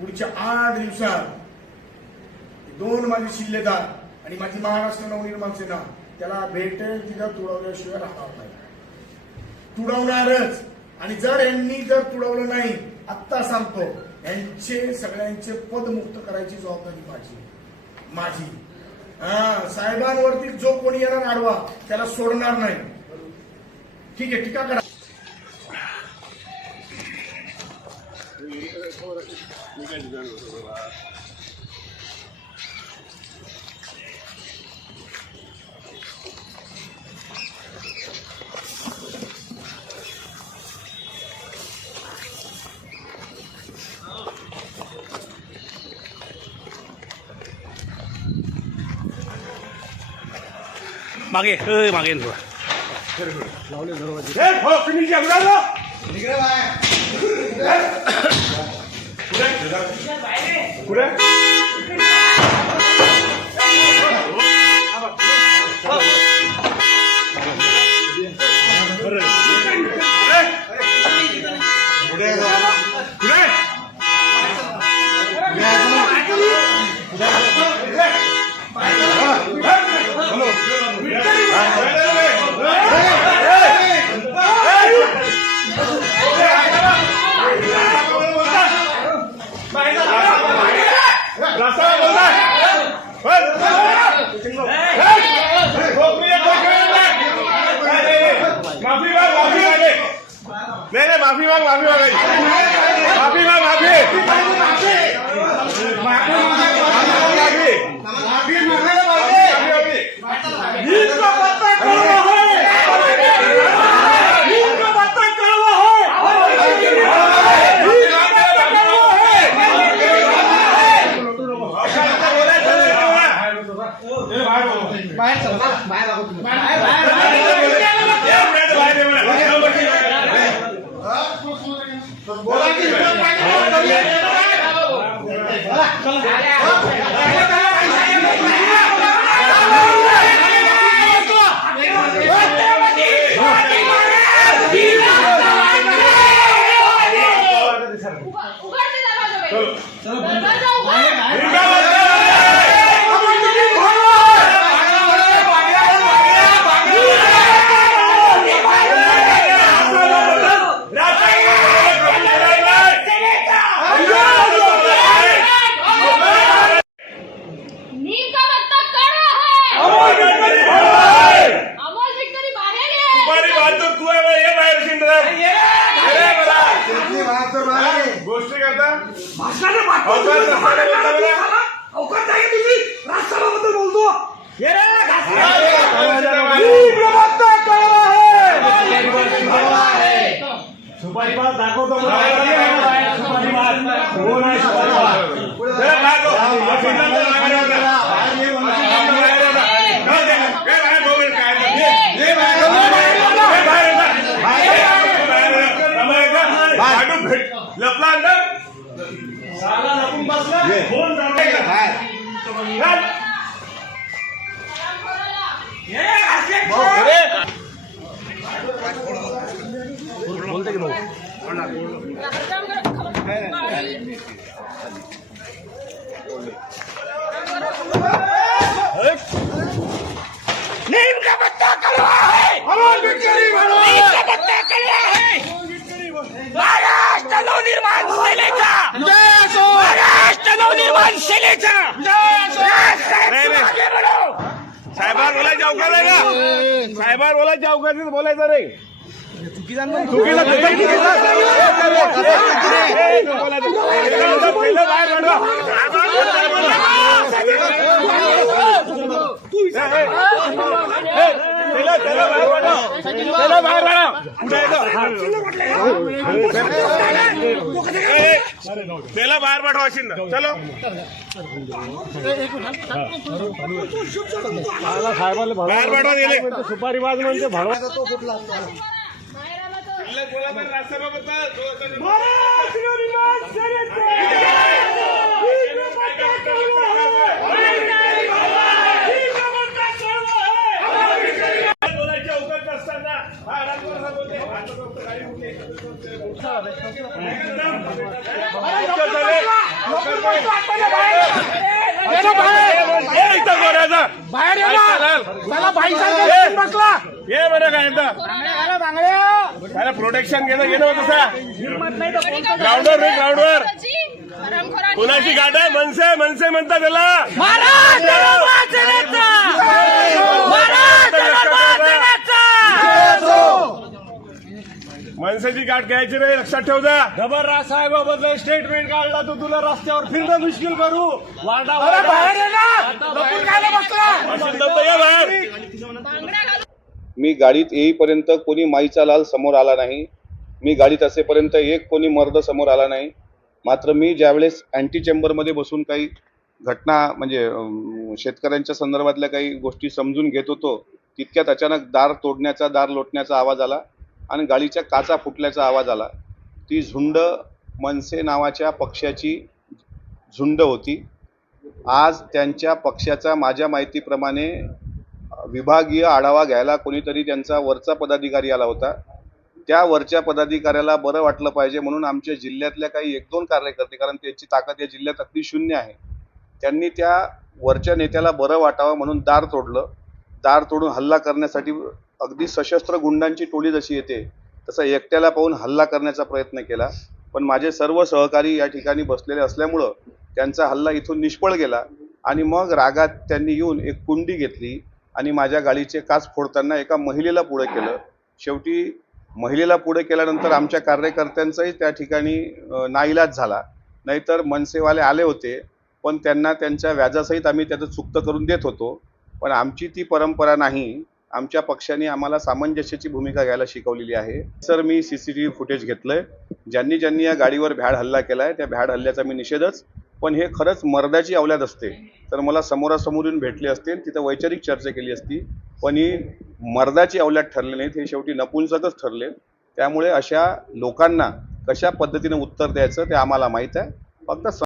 पुढच्या आठ दिवसात दोन माझे शिल्लेदार आणि माझी महाराष्ट्र नवनिर्माण सेना त्याला भेटेल तिथं तुडवल्याशिवाय राहणार नाही. तुडवणारच. आणि जर यांनी जर तुडवलं नाही आत्ता सांगतो यांचे सगळ्यांचे पद मुक्त करायची जबाबदारी माझी. माझी. हा साहेबांवरती जो कोणी येणार आडवा त्याला सोडणार नाही. ठीक आहे टीका करा. मागे ए, मागे ये थोडा माफी माग माफी मागे नाही नाही माफी માફી માંગ માફી માંગ. उघडते दरवाजा बाई. दरवाजा उघड. नीम गोष्टी करता अवकाश नसताना बोलता बरं. जरा बाहेर हो. शिंदेचं नाव आहे बघा. बाहेर होता. जाऊ दे. ए, बाहेर भाऊ, काय ते? ए, बाहेर होता. ए, बाहेर होता. ए, बाहेर होता. त्यामुळे एकदा भांडून भेट. लपला अंदर साला लपून नीम का पत्ता कड़वा है नीम का पत्ता कड़वा है महाराष्ट्र नवनिर्माण सेनेचा महाराष्ट्र नवनिर्माण सेनेचा. साहेबांवर बोलायच्या अवकाश आहे का साहेबांवर बोलायच्या अवकाशात बोलायचं नाही चुकीला चुकीला त्याला बाहेर पाठवा ना चलो. बाहेर पाठवा गेले सुपारी बाज म्हणते बाहेर आला तो. बोलायच्या अवकाश असताना हा राजवाडा बोलते. हा, तो फक्त गाडी कुठली? एकदम. ये इथं बोलायचं बाहेर. त्याला बसला ये बरं काय त्याला प्रोटेक्शन घेणं घेणं होतं तसा ग्राउंडवर रे ग्राउंडवर कुणाची गाठ आहे मनसे मनसे म्हणता त्याला मनसेची गाठ घ्यायची रे लक्षात ठेव जा. जबरराज साहेबाबद्दल स्टेटमेंट काढला तर तुला रस्त्यावर फिरणं मुश्किल करू. अरे बाहेर ये ना. लपून खायला बसला. असेल तर ये बाहेर. मी गाडीत येईपर्यंत कोणी माईचा लाल समोर आला नाही. मी गाडीत असेपर्यंत एक कोणी मर्द समोर आला नाही. मात्र मी ज्यावेळेस अँटी चेंबरमध्ये बसून काही घटना म्हणजे अं, शेतकऱ्यांच्या संदर्भातल्या काही गोष्टी समजून घेत होतो तितक्यात अचानक दार तोडण्याचा दार लोटण्याचा आवाज आला. आणि गाडीच्या काचा फुटल्याचा आवाज आला. ती झुंड मनसे नावाच्या पक्षाची झुंड होती. आज त्यांच्या पक्षाचा माझ्या माहितीप्रमाणे विभागीय आढावा घ्यायला कोणीतरी त्यांचा वरचा पदाधिकारी आला होता. त्या वरच्या पदाधिकाऱ्याला बरं वाटलं पाहिजे म्हणून आमच्या जिल्ह्यातल्या काही एक दोन कार्यकर्ते कारण त्यांची ताकद या जिल्ह्यात अगदी शून्य आहे. त्यांनी त्या वरच्या नेत्याला बरं वाटावं म्हणून दार तोडलं. दार तोडून हल्ला करण्यासाठी अगदी सशस्त्र गुंडांची टोळी जशी येते तसं एकट्याला पाहून हल्ला करण्याचा प्रयत्न केला. पण माझे सर्व सहकारी या ठिकाणी बसलेले असल्यामुळं त्यांचा हल्ला इथून निष्फळ गेला आणि मग रागात त्यांनी येऊन एक कुंडी घेतली आणि माझ्या गाडीचे काच फोडताना एका महिलेला पुढे केलं. शेवटी महिलेला पुढे केल्यानंतर आमच्या कार्यकर्त्यांचाही त्या ठिकाणी नाईलाज झाला. नाहीतर मनसेवाले आले होते पण त्यांना त्यांच्या व्याजासहित आम्ही त्याचं चुकतं करून देत होतो. पण आमची ती परंपरा नाही. आमच्या पक्षाने आम्हाला सामंजस्याची भूमिका घ्यायला शिकवलेली आहे. सर मी C C T V footage घेतलंय. ज्यांनी ज्यांनी या गाडीवर भ्याड हल्ला केलाय त्या भ्याड हल्ल्याचा मी निषेधच. पण हे खरंच मर्दाची अवलाद असते. तर मला समोरासमोर येऊन भेटले असते तिथं वैचारिक चर्चा केली असती. पण ही मर्दाची अवलाद ठरले नाहीत हे शेवटी नपुंसकच ठरले. त्यामुळे अशा लोकांना कशा पद्धतीने उत्तर द्यायचं ते आम्हाला माहीत आहे. फक्त